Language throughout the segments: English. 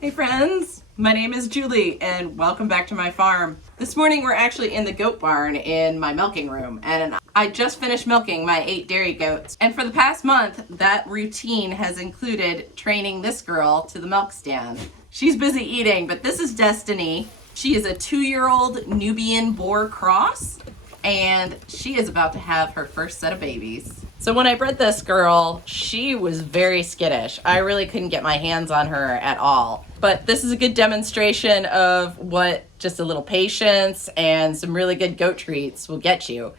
Hey friends, my name is Julie and welcome back to my farm. This morning we're actually in the goat barn in my milking room, and I just finished milking my 8 dairy goats. And for the past month, that routine has included training this girl to the milk stand. She's busy eating, but this is Destiny. She is a 2-year-old Nubian boar cross, and she is about to have her first set of babies. So when I bred this girl, she was very skittish. I really couldn't get my hands on her at all. But this is a good demonstration of what just a little patience and some really good goat treats will get you.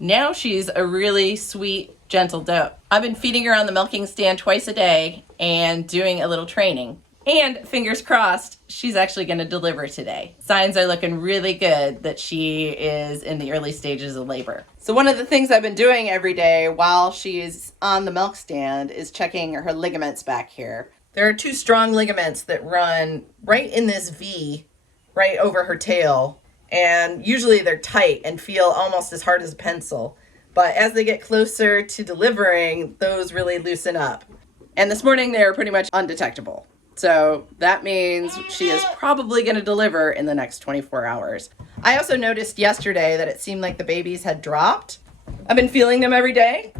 Now she's a really sweet, gentle doe. I've been feeding her on the milking stand twice a day and doing a little training. And fingers crossed, she's actually going to deliver today. Signs are looking really good that she is in the early stages of labor. So one of the things I've been doing every day while she's on the milk stand is checking her ligaments back here. There are 2 strong ligaments that run right in this V, right over her tail. And usually they're tight and feel almost as hard as a pencil. But as they get closer to delivering, those really loosen up. And this morning they're pretty much undetectable. So that means she is probably going to deliver in the next 24 hours. I also noticed yesterday that it seemed like the babies had dropped. I've been feeling them every day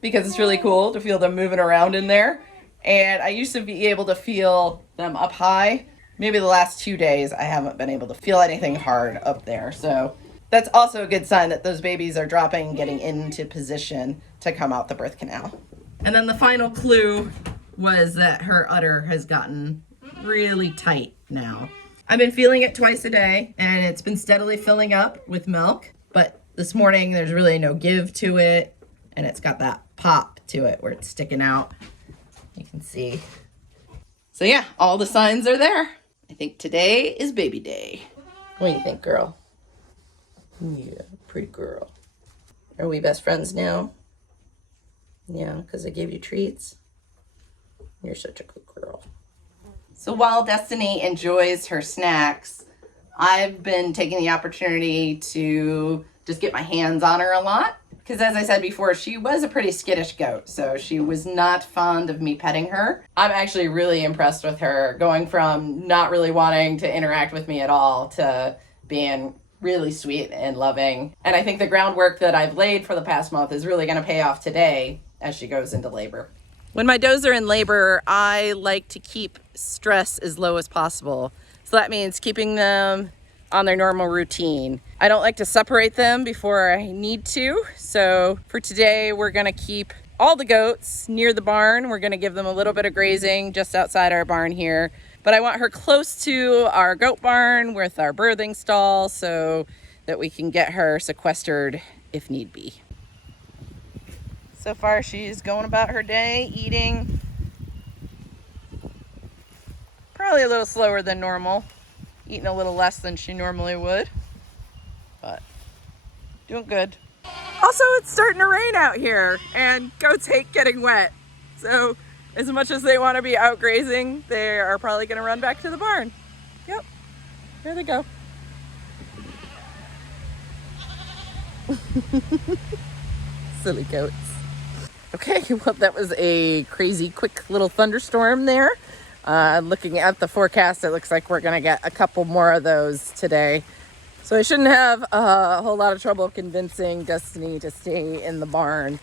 because it's really cool to feel them moving around in there. And I used to be able to feel them up high. Maybe the last 2 days I haven't been able to feel anything hard up there. So that's also a good sign that those babies are dropping and getting into position to come out the birth canal. And then the final clue was that her udder has gotten really tight now. I've been feeling it twice a day and it's been steadily filling up with milk, but this morning there's really no give to it and it's got that pop to it where it's sticking out. You can see. So yeah, all the signs are there. I think today is baby day. What do you think, girl? Yeah, pretty girl. Are we best friends now? Yeah, because I gave you treats. You're such a good girl. So while Destiny enjoys her snacks, I've been taking the opportunity to just get my hands on her a lot. Because as I said before, she was a pretty skittish goat, so she was not fond of me petting her. I'm actually really impressed with her, going from not really wanting to interact with me at all to being really sweet and loving. And I think the groundwork that I've laid for the past month is really going to pay off today as she goes into labor. When my does are in labor, I like to keep stress as low as possible. So that means keeping them on their normal routine. I don't like to separate them before I need to. So for today, we're gonna keep all the goats near the barn. We're gonna give them a little bit of grazing just outside our barn here. But I want her close to our goat barn with our birthing stall so that we can get her sequestered if need be. So far, she's going about her day, eating probably a little slower than normal, eating a little less than she normally would, but doing good. Also, it's starting to rain out here, and goats hate getting wet. So as much as they want to be out grazing, they are probably going to run back to the barn. Yep, there they go. Silly goats. Okay, well, that was a crazy quick little thunderstorm there. Looking at the forecast, it looks like we're going to get a couple more of those today. So I shouldn't have a whole lot of trouble convincing Destiny to stay in the barn.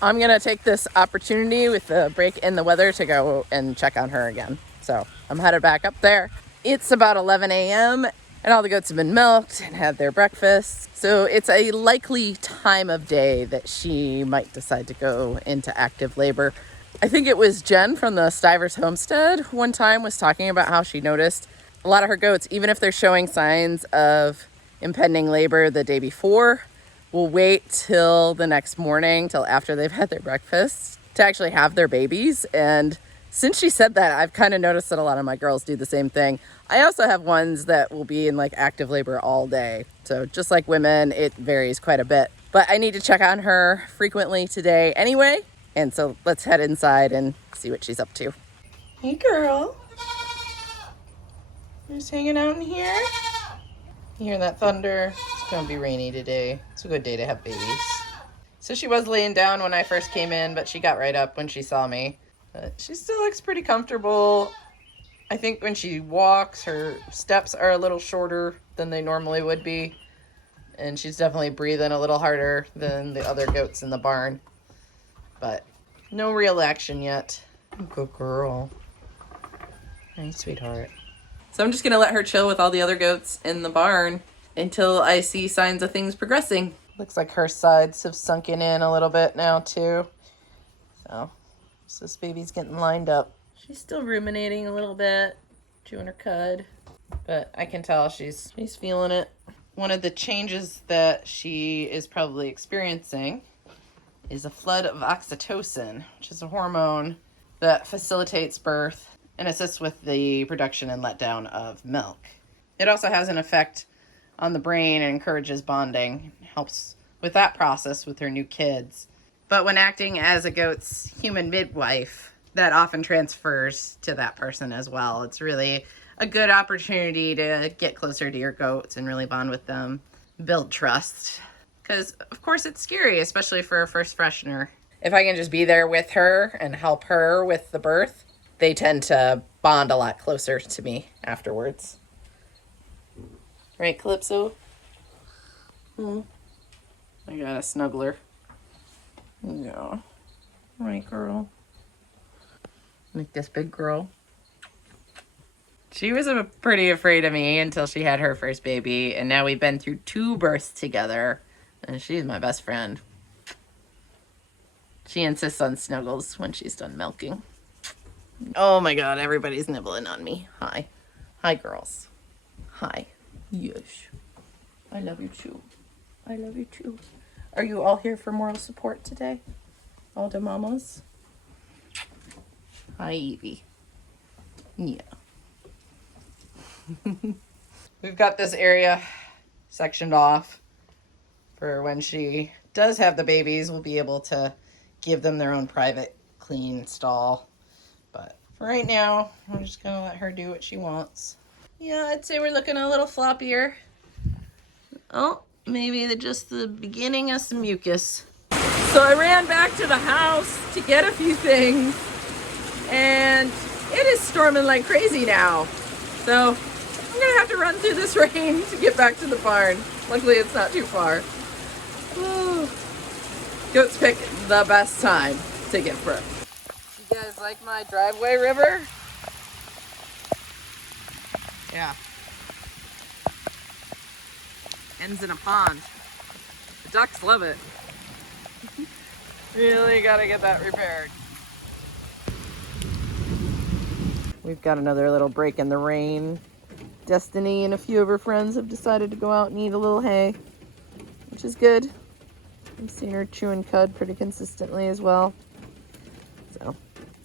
I'm going to take this opportunity with the break in the weather to go and check on her again. So I'm headed back up there. It's about 11 a.m. and all the goats have been milked and had their breakfast. So it's a likely time of day that she might decide to go into active labor. I think it was Jen from the Stivers Homestead one time was talking about how she noticed a lot of her goats, even if they're showing signs of impending labor the day before, will wait till the next morning, till after they've had their breakfast to actually have their babies. And since she said that, I've kind of noticed that a lot of my girls do the same thing. I also have ones that will be in like active labor all day. So just like women, it varies quite a bit. But I need to check on her frequently today anyway. And so let's head inside and see what she's up to. Hey girl. You're just hanging out in here? You hear that thunder? It's gonna be rainy today. It's a good day to have babies. So she was laying down when I first came in, but she got right up when she saw me. But she still looks pretty comfortable. I think when she walks, her steps are a little shorter than they normally would be. And she's definitely breathing a little harder than the other goats in the barn. But no real action yet. Good girl. Hey, sweetheart. So I'm just going to let her chill with all the other goats in the barn until I see signs of things progressing. Looks like her sides have sunken in a little bit now too. So this baby's getting lined up. She's still ruminating a little bit, chewing her cud, but I can tell she's feeling it. One of the changes that she is probably experiencing is a flood of oxytocin, which is a hormone that facilitates birth and assists with the production and letdown of milk. It also has an effect on the brain and encourages bonding, helps with that process with her new kids. But when acting as a goat's human midwife, that often transfers to that person as well. It's really a good opportunity to get closer to your goats and really bond with them, build trust. Because, of course, it's scary, especially for a first freshener. If I can just be there with her and help her with the birth, they tend to bond a lot closer to me afterwards. Right, Calypso? I got a snuggler. Yeah. Right, girl. Like this big girl. She was pretty afraid of me until she had her first baby, and now we've been through 2 births together, and she's my best friend. She insists on snuggles when she's done milking. Oh my god, everybody's nibbling on me. Hi. Hi, girls. Hi. Yes. I love you too. I love you too. Are you all here for moral support today? All the mamas? Hi, Evie. Yeah. We've got this area sectioned off for when she does have the babies. We'll be able to give them their own private clean stall. But for right now, we're just going to let her do what she wants. Yeah, I'd say we're looking a little floppier. Oh, maybe just the beginning of some mucus. So I ran back to the house to get a few things, and it is storming like crazy now. So I'm gonna have to run through this rain to get back to the barn. Luckily it's not too far. Ooh. Goats pick the best time to give birth. You guys like my driveway river? Yeah. Ends in a pond. The ducks love it. Really gotta get that repaired. We've got another little break in the rain. Destiny and a few of her friends have decided to go out and eat a little hay, which is good. I've seen her chewing cud pretty consistently as well. So,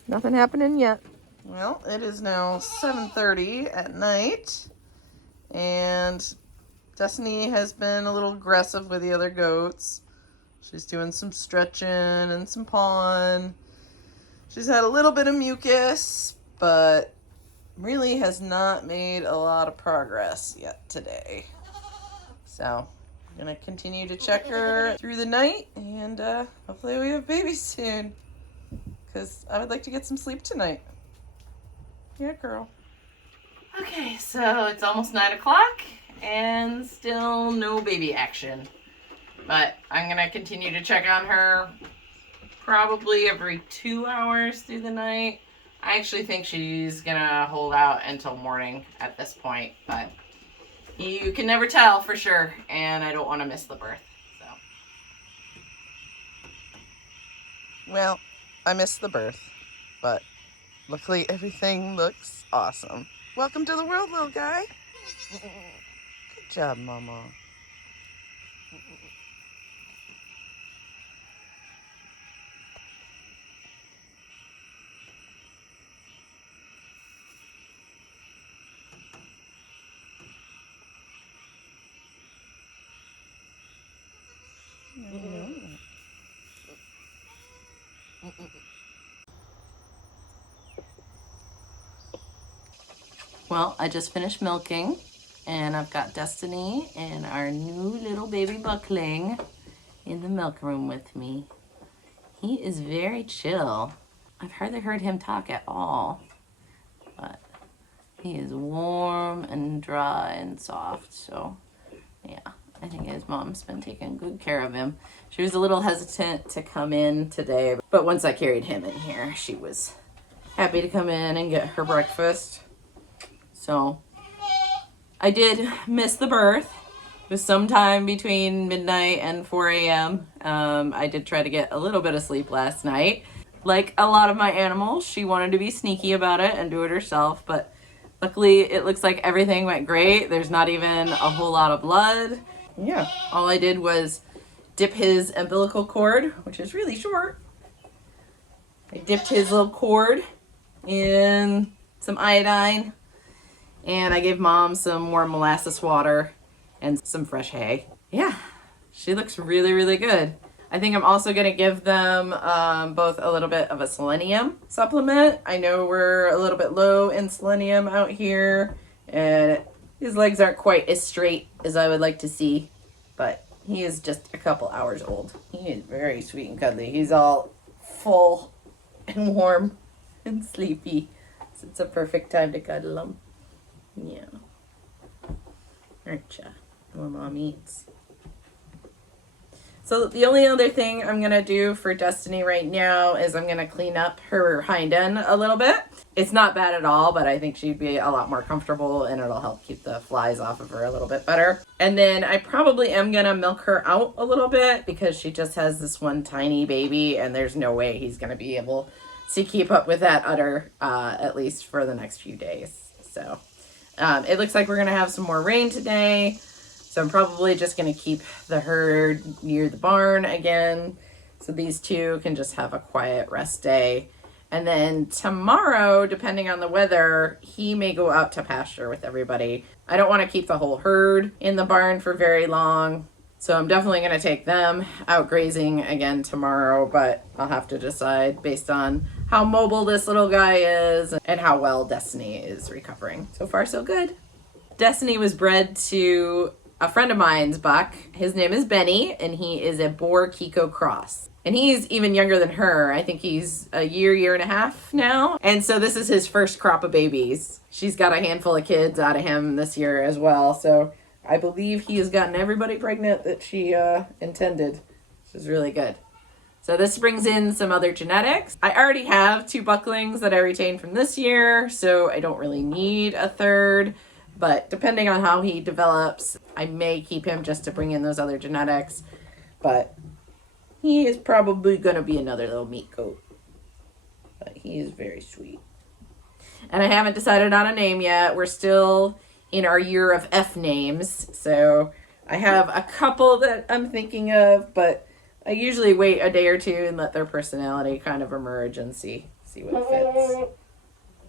nothing happening yet. Well, it is now 7:30 at night, and Destiny has been a little aggressive with the other goats. She's doing some stretching and some pawing. She's had a little bit of mucus, but really has not made a lot of progress yet today. So I'm gonna continue to check her through the night, and hopefully we have babies soon, because I would like to get some sleep tonight. Yeah, girl. Okay, so it's almost 9 o'clock and still no baby action. But I'm going to continue to check on her probably every 2 hours through the night. I actually think she's going to hold out until morning at this point. But you can never tell for sure. And I don't want to miss the birth. So. Well, I missed the birth. But luckily everything looks awesome. Welcome to the world, little guy. Good job, Mama. Well, I just finished milking, and I've got Destiny and our new little baby buckling in the milk room with me. He is very chill. I've hardly heard him talk at all, but He is warm and dry and soft, so yeah, I think his mom's been taking good care of him. She was a little hesitant to come in today, but once I carried him in here, she was happy to come in and get her breakfast. So I did miss the birth. It was sometime between midnight and 4 a.m. I did try to get a little bit of sleep last night. Like a lot of my animals, she wanted to be sneaky about it and do it herself, but luckily it looks like everything went great. There's not even a whole lot of blood. Yeah, all I did was dip his umbilical cord, which is really short. I dipped his little cord in some iodine, and I gave Mom some warm molasses water and some fresh hay. Yeah, she looks really, really good. I think I'm also going to give them both a little bit of a selenium supplement. I know we're a little bit low in selenium out here, and his legs aren't quite as straight as I would like to see, but he is just a couple hours old. He is very sweet and cuddly. He's all full and warm and sleepy, so it's a perfect time to cuddle him. Yeah. Aren't ya? When Mom eats. So the only other thing I'm going to do for Destiny right now is I'm going to clean up her hind end a little bit. It's not bad at all, but I think she'd be a lot more comfortable and it'll help keep the flies off of her a little bit better. And then I probably am going to milk her out a little bit because she just has this one tiny baby and there's no way he's going to be able to keep up with that udder, at least for the next few days. So it looks like we're going to have some more rain today. So I'm probably just going to keep the herd near the barn again, so these two can just have a quiet rest day. And then tomorrow, depending on the weather, he may go out to pasture with everybody. I don't want to keep the whole herd in the barn for very long, so I'm definitely going to take them out grazing again tomorrow, but I'll have to decide based on how mobile this little guy is and how well Destiny is recovering. So far, so good. Destiny was bred to a friend of mine's buck. His name is Benny, and he is a Boer Kiko cross. And he's even younger than her. I think he's a year and a half now. And so this is his first crop of babies. She's got a handful of kids out of him this year as well. So I believe he has gotten everybody pregnant that she intended, which is really good. So this brings in some other genetics. I already have 2 bucklings that I retained from this year, so I don't really need a third. But depending on how he develops, I may keep him just to bring in those other genetics. But he is probably going to be another little meat coat. But he is very sweet. And I haven't decided on a name yet. We're still in our year of F names. So I have a couple that I'm thinking of, but I usually wait a day or two and let their personality kind of emerge and see what fits.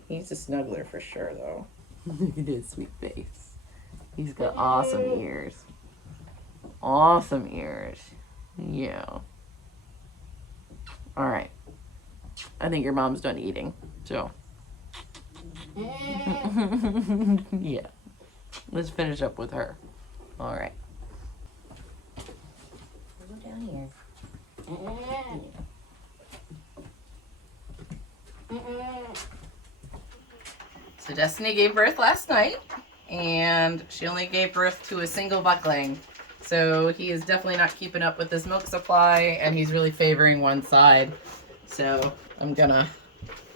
He's a snuggler for sure, though. Look at his sweet face. He's got awesome ears. Awesome ears. Yeah. All right. I think your mom's done eating. So. Yeah. Let's finish up with her. All right. Go down here. So Destiny gave birth last night, and she only gave birth to a single buckling. So he is definitely not keeping up with his milk supply, and he's really favoring one side. So I'm gonna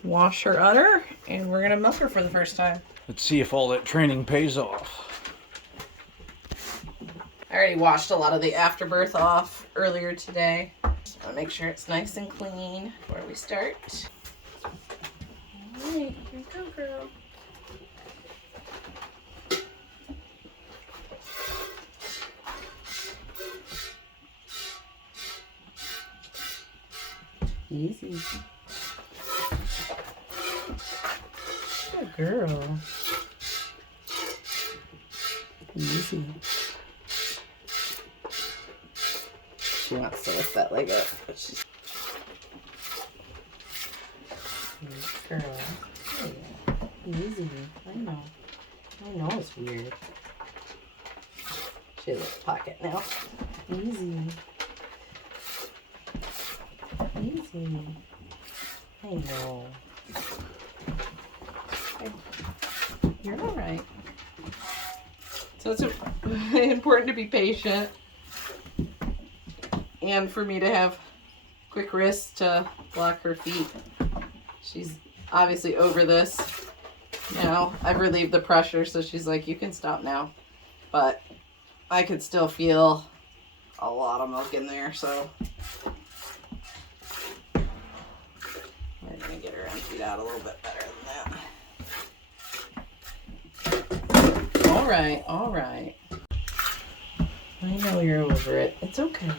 wash her udder, and we're gonna milk her for the first time. Let's see if all that training pays off. I already washed a lot of the afterbirth off earlier today. Just wanna make sure it's nice and clean before we start. All right, here you go, girl. Easy. Good girl. Easy. She wants to lift that leg up, but she's... Good girl. Yeah. Easy. I know it's weird. She has a pocket now. Easy. Easy. I know. You're right. So it's important to be patient and for me to have quick wrists to block her feet. She's obviously over this now. I've relieved the pressure, so she's like, you can stop now. But I could still feel a lot of milk in there, so we're gonna get her emptied out a little bit better than that. All right, all right. I know you're over it. It's okay.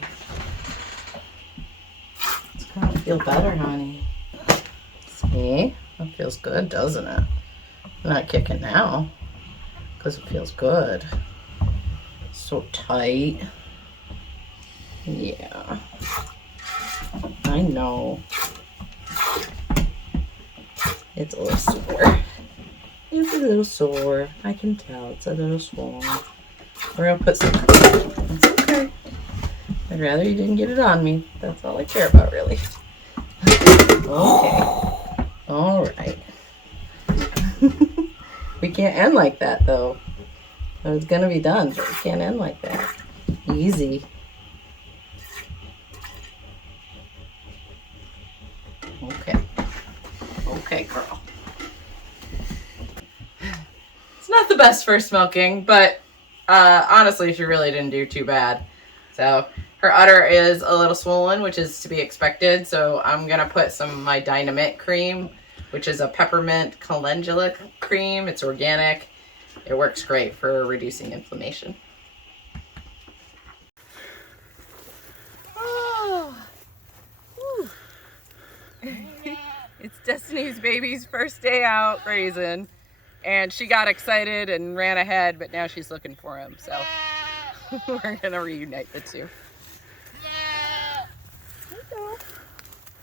It's gonna feel better, honey. See? That feels good, doesn't it? I'm not kicking now because it feels good. So tight. Yeah. I know. It's a little sore. It's a little sore. I can tell it's a little swollen. We're gonna put some. It's okay. I'd rather you didn't get it on me. That's all I care about, really. Okay. All right. We can't end like that, though. I was gonna be done, but we can't end like that. Easy. Okay. Okay, girl. It's not the best first milking, but honestly, she really didn't do too bad. So her udder is a little swollen, which is to be expected. So I'm gonna put some of my Dynamit cream, which is a peppermint calendula cream. It's organic. It works great for reducing inflammation. Oh. It's Destiny's baby's first day out grazing, and she got excited and ran ahead, but now she's looking for him, so we're gonna reunite the two. There you go.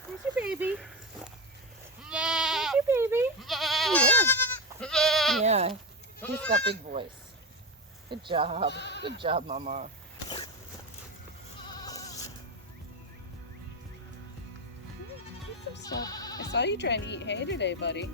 There's your baby. There's your baby. Yeah. Yeah, he's got big voice. Good job. Good job, Mama. Get some stuff. I saw you trying to eat hay today, buddy.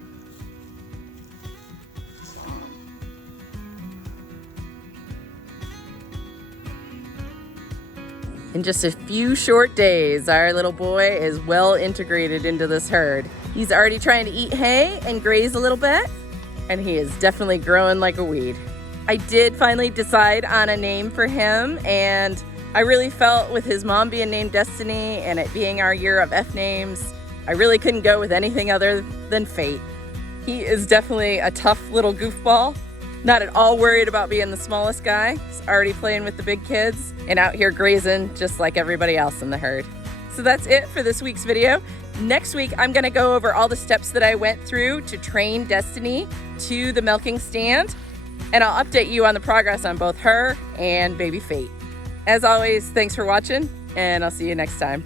In just a few short days, our little boy is well integrated into this herd. He's already trying to eat hay and graze a little bit, and he is definitely growing like a weed. I did finally decide on a name for him, and I really felt with his mom being named Destiny and it being our year of F names, I really couldn't go with anything other than Fate. He is definitely a tough little goofball, not at all worried about being the smallest guy. He's already playing with the big kids and out here grazing just like everybody else in the herd. So that's it for this week's video. Next week, I'm gonna go over all the steps that I went through to train Destiny to the milking stand, and I'll update you on the progress on both her and baby Fate. As always, thanks for watching, and I'll see you next time.